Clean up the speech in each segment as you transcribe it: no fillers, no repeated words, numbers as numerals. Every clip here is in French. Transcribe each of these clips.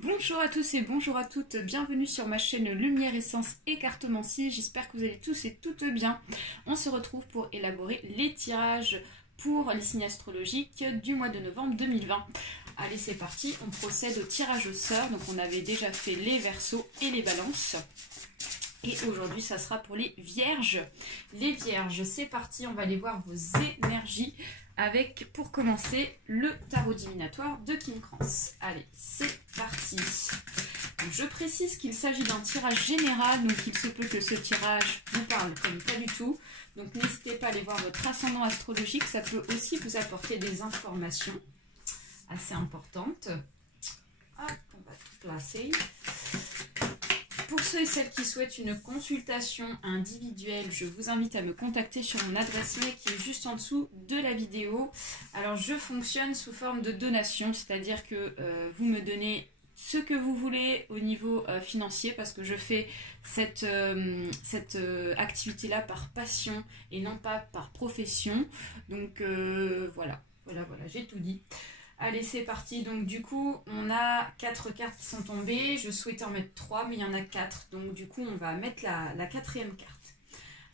Bonjour à tous et bonjour à toutes, bienvenue sur ma chaîne Lumière, Essence et Cartomancie, j'espère que vous allez tous et toutes bien. On se retrouve pour élaborer les tirages pour les signes astrologiques du mois de novembre 2020. Allez, c'est parti, on procède au tirage au sort. Donc on avait déjà fait les Verseaux et les Balances. Et aujourd'hui, ça sera pour les Vierges. Les Vierges, c'est parti, on va aller voir vos énergies avec, pour commencer, le tarot divinatoire de Kim Krans. Allez, c'est parti. Donc, je précise qu'il s'agit d'un tirage général, donc il se peut que ce tirage vous parle comme pas du tout. Donc n'hésitez pas à aller voir votre ascendant astrologique, ça peut aussi vous apporter des informations assez importantes. Hop, on va tout placer. Pour ceux et celles qui souhaitent une consultation individuelle, je vous invite à me contacter sur mon adresse mail qui est juste en dessous de la vidéo. Alors je fonctionne sous forme de donation, c'est-à-dire que vous me donnez ce que vous voulez au niveau financier, parce que je fais cette activité-là par passion et non pas par profession. Donc voilà, j'ai tout dit. Allez, c'est parti. Donc du coup, on a 4 cartes qui sont tombées. Je souhaitais en mettre 3, mais il y en a 4. Donc du coup, on va mettre la quatrième carte.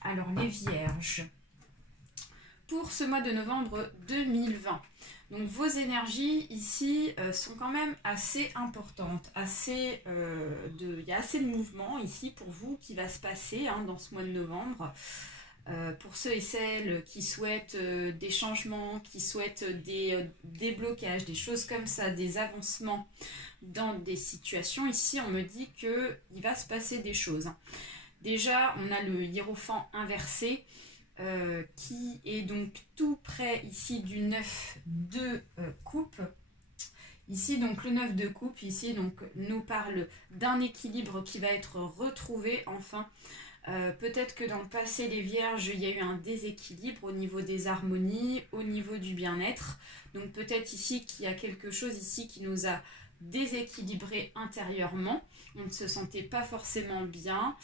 Alors, les Vierges. Pour ce mois de novembre 2020. Donc vos énergies ici sont quand même assez importantes. Il y a assez de mouvement ici pour vous qui va se passer dans ce mois de novembre. Pour ceux et celles qui souhaitent des changements, qui souhaitent des déblocages, des choses comme ça, des avancements dans des situations, ici on me dit qu'il va se passer des choses. Déjà, on a le hiérophant inversé qui est donc tout près ici du 9 de coupe. Ici, donc le 9 de coupe, ici, donc, nous parle d'un équilibre qui va être retrouvé enfin. Peut-être que dans le passé, les Vierges, il y a eu un déséquilibre au niveau des harmonies, au niveau du bien-être. Donc peut-être ici qu'il y a quelque chose ici qui nous a déséquilibré intérieurement. On ne se sentait pas forcément bien,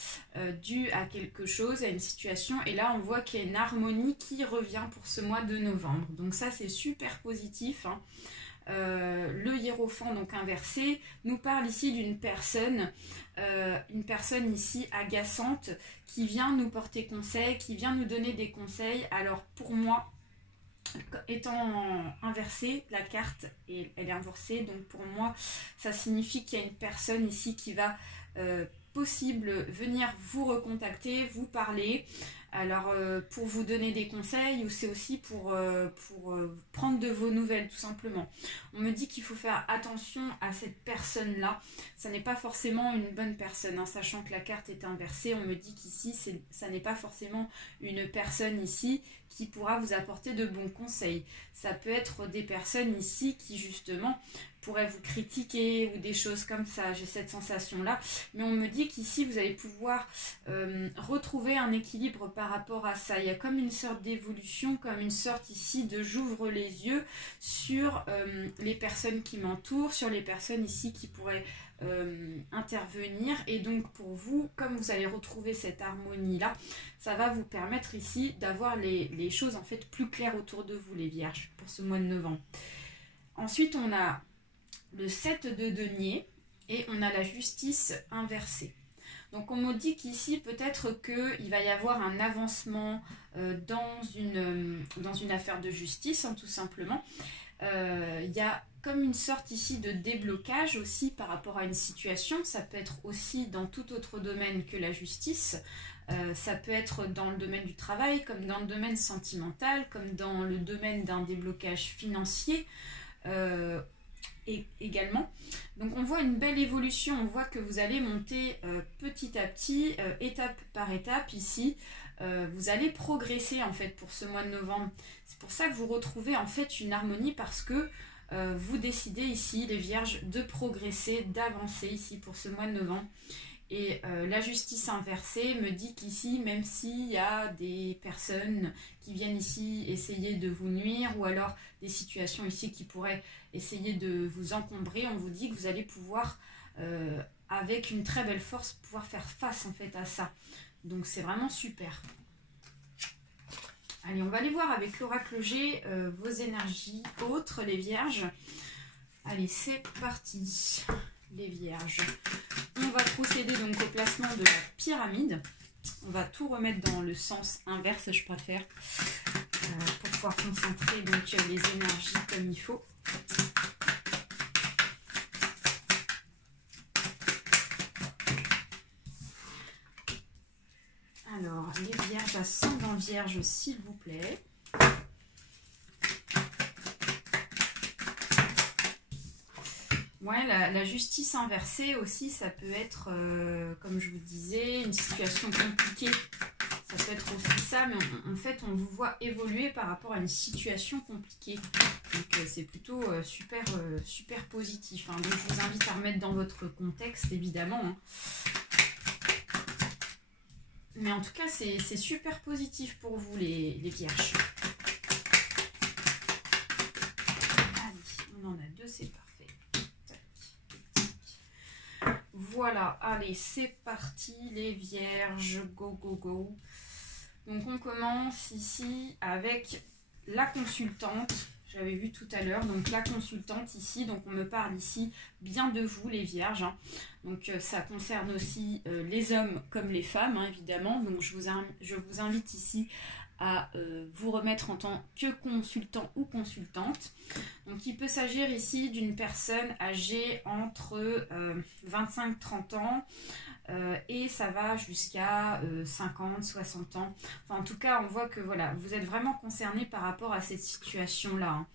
dû à quelque chose, à une situation. Et là, on voit qu'il y a une harmonie qui revient pour ce mois de novembre. Donc ça, c'est super positif. Le hiérophant donc inversé nous parle ici d'une personne ici agaçante qui vient nous porter conseil, qui vient nous donner des conseils. Alors pour moi, étant inversée, la carte elle est inversée, donc pour moi ça signifie qu'il y a une personne ici qui va possible venir vous recontacter, vous parler. Alors pour vous donner des conseils, ou c'est aussi pour prendre de vos nouvelles tout simplement. On me dit qu'il faut faire attention à cette personne-là. Ça n'est pas forcément une bonne personne, sachant que la carte est inversée. On me dit qu'ici, ça n'est pas forcément une personne ici qui pourra vous apporter de bons conseils. Ça peut être des personnes ici qui justement pourraient vous critiquer ou des choses comme ça. J'ai cette sensation-là. Mais on me dit qu'ici, vous allez pouvoir retrouver un équilibre par rapport à ça. Il y a comme une sorte d'évolution, comme une sorte ici de j'ouvre les yeux sur les personnes qui m'entourent, sur les personnes ici qui pourraient intervenir. Et donc pour vous, comme vous allez retrouver cette harmonie là, ça va vous permettre ici d'avoir les choses en fait plus claires autour de vous, les Vierges, pour ce mois de novembre. Ensuite on a le 7 de denier et on a la justice inversée. Donc on me dit qu'ici peut-être qu'il va y avoir un avancement dans une affaire de justice, tout simplement. Il y a comme une sorte ici de déblocage aussi par rapport à une situation. Ça peut être aussi dans tout autre domaine que la justice. Ça peut être dans le domaine du travail, comme dans le domaine sentimental, comme dans le domaine d'un déblocage financier. Et également. Donc on voit une belle évolution, on voit que vous allez monter petit à petit, étape par étape ici. Vous allez progresser en fait pour ce mois de novembre. C'est pour ça que vous retrouvez en fait une harmonie, parce que vous décidez ici, les Vierges, de progresser, d'avancer ici pour ce mois de novembre. Et la justice inversée me dit qu'ici, même s'il y a des personnes qui viennent ici essayer de vous nuire, ou alors des situations ici qui pourraient essayer de vous encombrer, on vous dit que vous allez pouvoir, avec une très belle force, pouvoir faire face en fait à ça. Donc c'est vraiment super. Allez, on va aller voir avec l'oracle G vos énergies autres, les Vierges. Allez, c'est parti. les vierges. On va procéder donc au placement de la pyramide. On va tout remettre dans le sens inverse, je préfère, pour pouvoir concentrer donc les énergies comme il faut. Alors, les vierges, ascendant vierge, s'il vous plaît. Ouais, la justice inversée aussi, ça peut être, comme je vous disais, une situation compliquée. Ça peut être aussi ça, mais en fait, on vous voit évoluer par rapport à une situation compliquée. Donc, c'est plutôt super, super positif. Hein. Donc, je vous invite à remettre dans votre contexte, évidemment. Hein. Mais en tout cas, c'est super positif pour vous, les vierges. Allez, on en a deux, c'est parfait. Voilà, allez, c'est parti, les vierges, go, go, go. Donc, on commence ici avec la consultante. J'avais vu tout à l'heure, donc la consultante ici. Donc, on me parle ici bien de vous, les vierges. Hein. Donc, ça concerne aussi les hommes comme les femmes, hein, évidemment. Donc, je vous invite ici à vous remettre en tant que consultant ou consultante. Donc, il peut s'agir ici d'une personne âgée entre 25-30 ans et ça va jusqu'à 50, 60 ans. Enfin, en tout cas, on voit que voilà, vous êtes vraiment concerné par rapport à cette situation-là. Hein.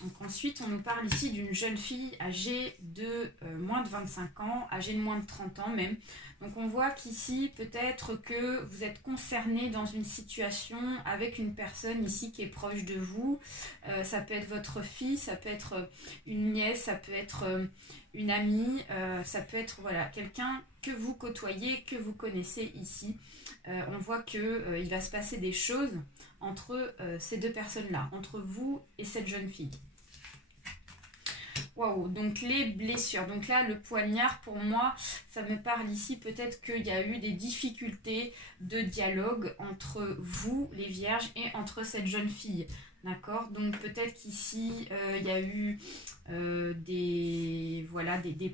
Donc, ensuite, on nous parle ici d'une jeune fille âgée de moins de 25 ans, âgée de moins de 30 ans même. Donc, on voit qu'ici, peut-être que vous êtes concerné dans une situation avec une personne ici qui est proche de vous. Ça peut être votre fille, ça peut être une nièce, ça peut être une amie, ça peut être voilà, quelqu'un que vous côtoyez, que vous connaissez ici. On voit qu'il va se passer des choses entre ces deux personnes-là, entre vous et cette jeune fille. Waouh, donc les blessures. Donc là, le poignard, pour moi, ça me parle ici peut-être qu'il y a eu des difficultés de dialogue entre vous, les vierges, et entre cette jeune fille. D'accord? Donc peut-être qu'ici, il y a eu des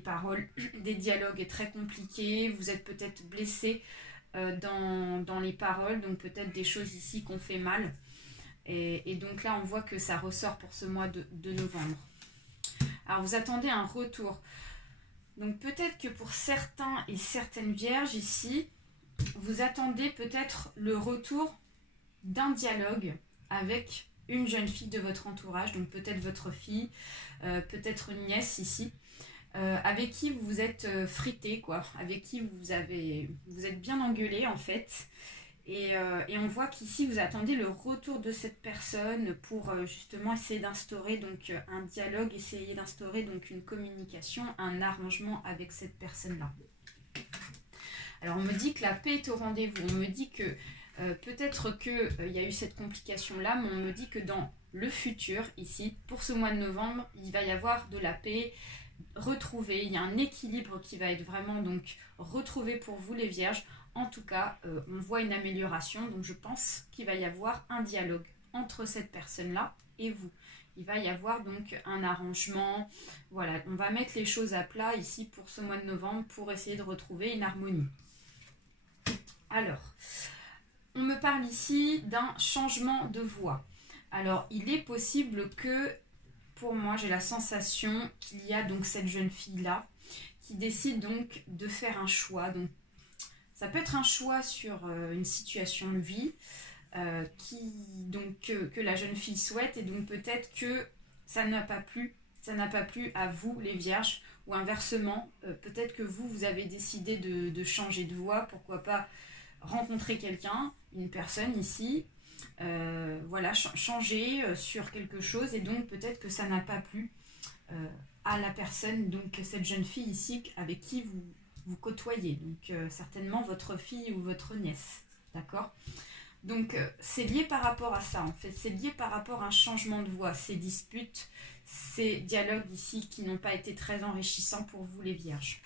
paroles, des dialogues très compliqués. Vous êtes peut-être blessé dans les paroles, donc peut-être des choses ici qu'on fait mal. Et donc là, on voit que ça ressort pour ce mois de novembre. Alors, vous attendez un retour. Donc, peut-être que pour certains et certaines vierges ici, vous attendez peut-être le retour d'un dialogue avec une jeune fille de votre entourage. Donc, peut-être votre fille, peut-être une nièce ici, avec qui vous êtes frité, quoi. Avec qui vous êtes bien engueulé, en fait. Et on voit qu'ici, vous attendez le retour de cette personne pour justement essayer d'instaurer donc un dialogue, essayer d'instaurer donc une communication, un arrangement avec cette personne-là. Alors, on me dit que la paix est au rendez-vous. On me dit que peut-être qu'il y a eu cette complication-là, mais on me dit que dans le futur, ici, pour ce mois de novembre, il va y avoir de la paix retrouvée. Il y a un équilibre qui va être vraiment donc retrouvé pour vous, les vierges. En tout cas, on voit une amélioration, donc je pense qu'il va y avoir un dialogue entre cette personne-là et vous. Il va y avoir donc un arrangement. Voilà, on va mettre les choses à plat ici pour ce mois de novembre pour essayer de retrouver une harmonie. Alors, on me parle ici d'un changement de voie. Alors, il est possible que, pour moi, j'ai la sensation qu'il y a donc cette jeune fille-là qui décide donc de faire un choix. Donc, ça peut être un choix sur une situation de vie que la jeune fille souhaite et donc peut-être que ça n'a pas plu à vous les vierges ou inversement, peut-être que vous avez décidé de changer de voie, pourquoi pas rencontrer quelqu'un, une personne ici, voilà, changer sur quelque chose et donc peut-être que ça n'a pas plu à la personne, donc cette jeune fille ici avec qui vous côtoyez, donc certainement votre fille ou votre nièce, d'accord? Donc c'est lié par rapport à ça en fait, c'est lié par rapport à un changement de voie, ces disputes, ces dialogues ici qui n'ont pas été très enrichissants pour vous les vierges.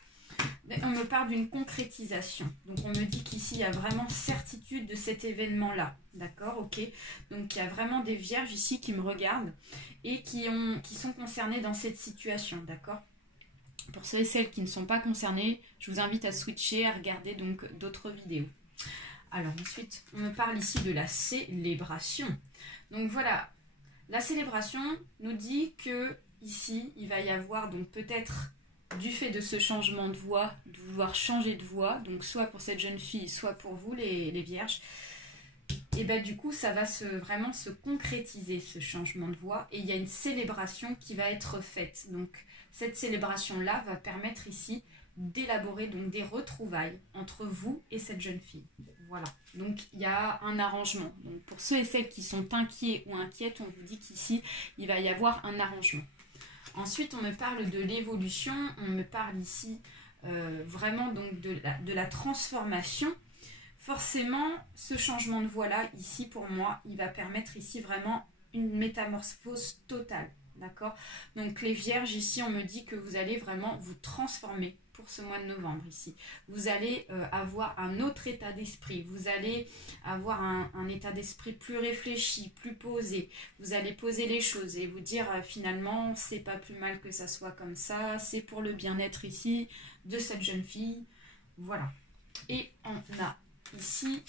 Mais on me parle d'une concrétisation, donc on me dit qu'ici il y a vraiment certitude de cet événement-là, d'accord, ok? Donc il y a vraiment des vierges ici qui me regardent et qui sont concernées dans cette situation, d'accord? Pour ceux et celles qui ne sont pas concernés, je vous invite à switcher, à regarder donc d'autres vidéos. Alors ensuite, on me parle ici de la célébration. Donc voilà, la célébration nous dit que ici, il va y avoir donc peut-être du fait de ce changement de voix, de vouloir changer de voix, donc soit pour cette jeune fille, soit pour vous les vierges, et bien du coup ça va vraiment se concrétiser ce changement de voix et il y a une célébration qui va être faite. Donc cette célébration là va permettre ici d'élaborer donc des retrouvailles entre vous et cette jeune fille. Voilà, donc il y a un arrangement. Donc pour ceux et celles qui sont inquiets ou inquiètes, on vous dit qu'ici il va y avoir un arrangement. Ensuite on me parle de l'évolution, on me parle ici vraiment donc de la transformation. Forcément, ce changement de voix-là, ici, pour moi, il va permettre ici vraiment une métamorphose totale, d'accord? Donc, les vierges, ici, on me dit que vous allez vraiment vous transformer pour ce mois de novembre, ici. Vous allez avoir un autre état d'esprit, vous allez avoir un état d'esprit plus réfléchi, plus posé. Vous allez poser les choses et vous dire, finalement, c'est pas plus mal que ça soit comme ça, c'est pour le bien-être ici de cette jeune fille, voilà. Et on a ici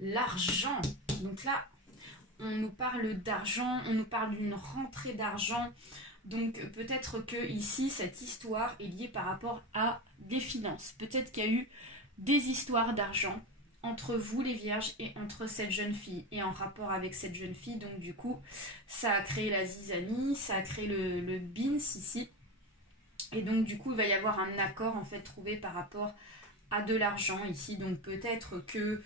l'argent. Donc là, on nous parle d'argent, on nous parle d'une rentrée d'argent. Donc peut-être que ici, cette histoire est liée par rapport à des finances. Peut-être qu'il y a eu des histoires d'argent entre vous les vierges et entre cette jeune fille. Et en rapport avec cette jeune fille, donc du coup, ça a créé la zizanie, ça a créé le bins ici. Et donc du coup, il va y avoir un accord en fait trouvé par rapport à de l'argent ici, donc peut-être que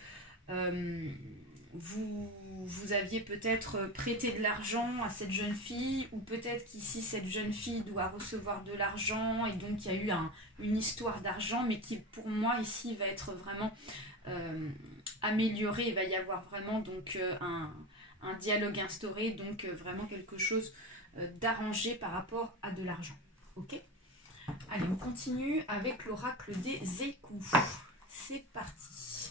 vous aviez peut-être prêté de l'argent à cette jeune fille, ou peut-être qu'ici cette jeune fille doit recevoir de l'argent et donc il y a eu une histoire d'argent, mais qui pour moi ici va être vraiment améliorée. Il va y avoir vraiment donc un dialogue instauré, donc vraiment quelque chose d'arrangé par rapport à de l'argent. Ok ? Allez, on continue avec l'oracle des écous. C'est parti.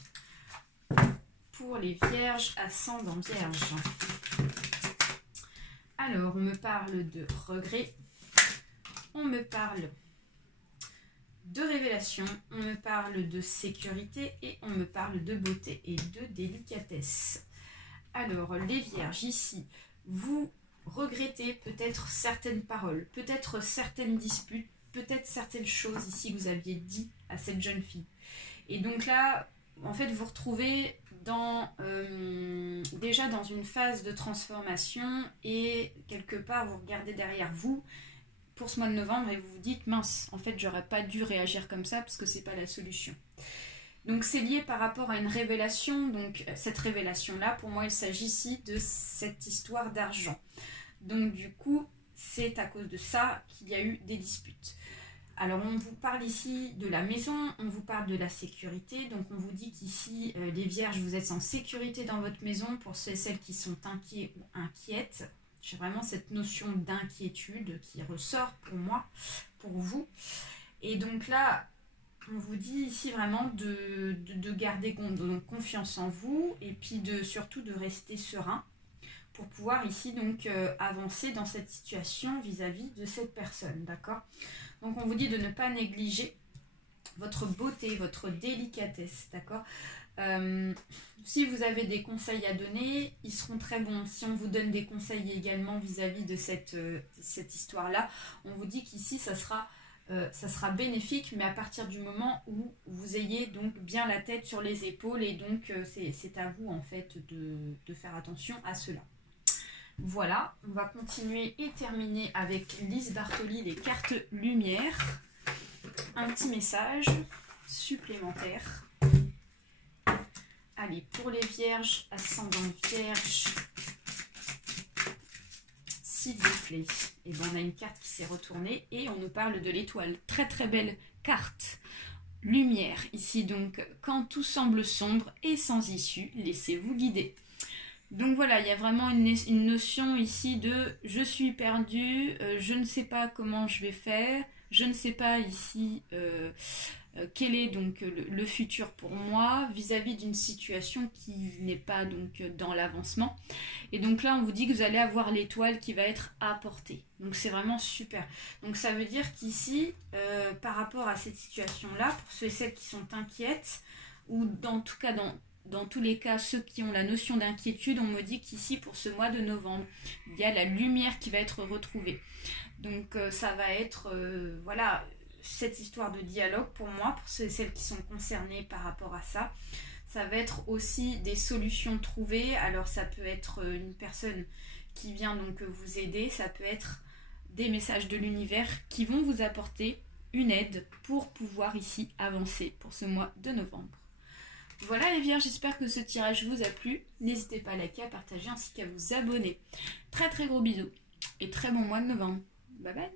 Pour les vierges, ascendant vierge. Alors, on me parle de regret. On me parle de révélation. On me parle de sécurité. Et on me parle de beauté et de délicatesse. Alors, les vierges, ici, vous regrettez peut-être certaines paroles, peut-être certaines disputes, peut-être certaines choses ici que vous aviez dit à cette jeune fille. Et donc là, en fait, vous vous retrouvez déjà dans une phase de transformation et quelque part, vous regardez derrière vous pour ce mois de novembre et vous vous dites, mince, en fait, j'aurais pas dû réagir comme ça parce que c'est pas la solution. Donc c'est lié par rapport à une révélation. Donc cette révélation-là, pour moi, il s'agit ici de cette histoire d'argent. Donc du coup, c'est à cause de ça qu'il y a eu des disputes. Alors on vous parle ici de la maison, on vous parle de la sécurité, donc on vous dit qu'ici les vierges vous êtes en sécurité dans votre maison. Pour ceux et celles qui sont inquiets ou inquiètes, j'ai vraiment cette notion d'inquiétude qui ressort pour moi, pour vous. Et donc là, on vous dit ici vraiment de garder confiance en vous et puis surtout de rester serein pour pouvoir ici donc avancer dans cette situation vis-à-vis de cette personne, d'accord? Donc on vous dit de ne pas négliger votre beauté, votre délicatesse, d'accord? Si vous avez des conseils à donner, ils seront très bons. Si on vous donne des conseils également vis-à-vis de cette histoire-là, on vous dit qu'ici ça sera bénéfique, mais à partir du moment où vous ayez donc bien la tête sur les épaules, et donc c'est à vous en fait de faire attention à cela. Voilà, on va continuer et terminer avec Lise Bartoli, les cartes lumière. Un petit message supplémentaire. Allez, pour les vierges, ascendant vierge, s'il vous plaît. Et bien, on a une carte qui s'est retournée et on nous parle de l'étoile. Très très belle carte. Lumière, ici donc, quand tout semble sombre et sans issue, laissez-vous guider. Donc voilà, il y a vraiment une notion ici de je suis perdue, je ne sais pas comment je vais faire, je ne sais pas ici quel est donc le futur pour moi vis-à-vis d'une situation qui n'est pas donc dans l'avancement. Et donc là on vous dit que vous allez avoir l'étoile qui va être apportée. Donc c'est vraiment super. Donc ça veut dire qu'ici, par rapport à cette situation-là, pour ceux et celles qui sont inquiètes, ou en tout cas dans tous les cas, ceux qui ont la notion d'inquiétude, on me dit qu'ici, pour ce mois de novembre, il y a la lumière qui va être retrouvée. Donc ça va être, voilà, cette histoire de dialogue pour moi, pour ceux et celles qui sont concernées par rapport à ça. Ça va être aussi des solutions trouvées. Alors ça peut être une personne qui vient donc vous aider, ça peut être des messages de l'univers qui vont vous apporter une aide pour pouvoir ici avancer pour ce mois de novembre. Voilà les vierges, j'espère que ce tirage vous a plu. N'hésitez pas à liker, à partager ainsi qu'à vous abonner. Très très gros bisous et très bon mois de novembre. Bye bye.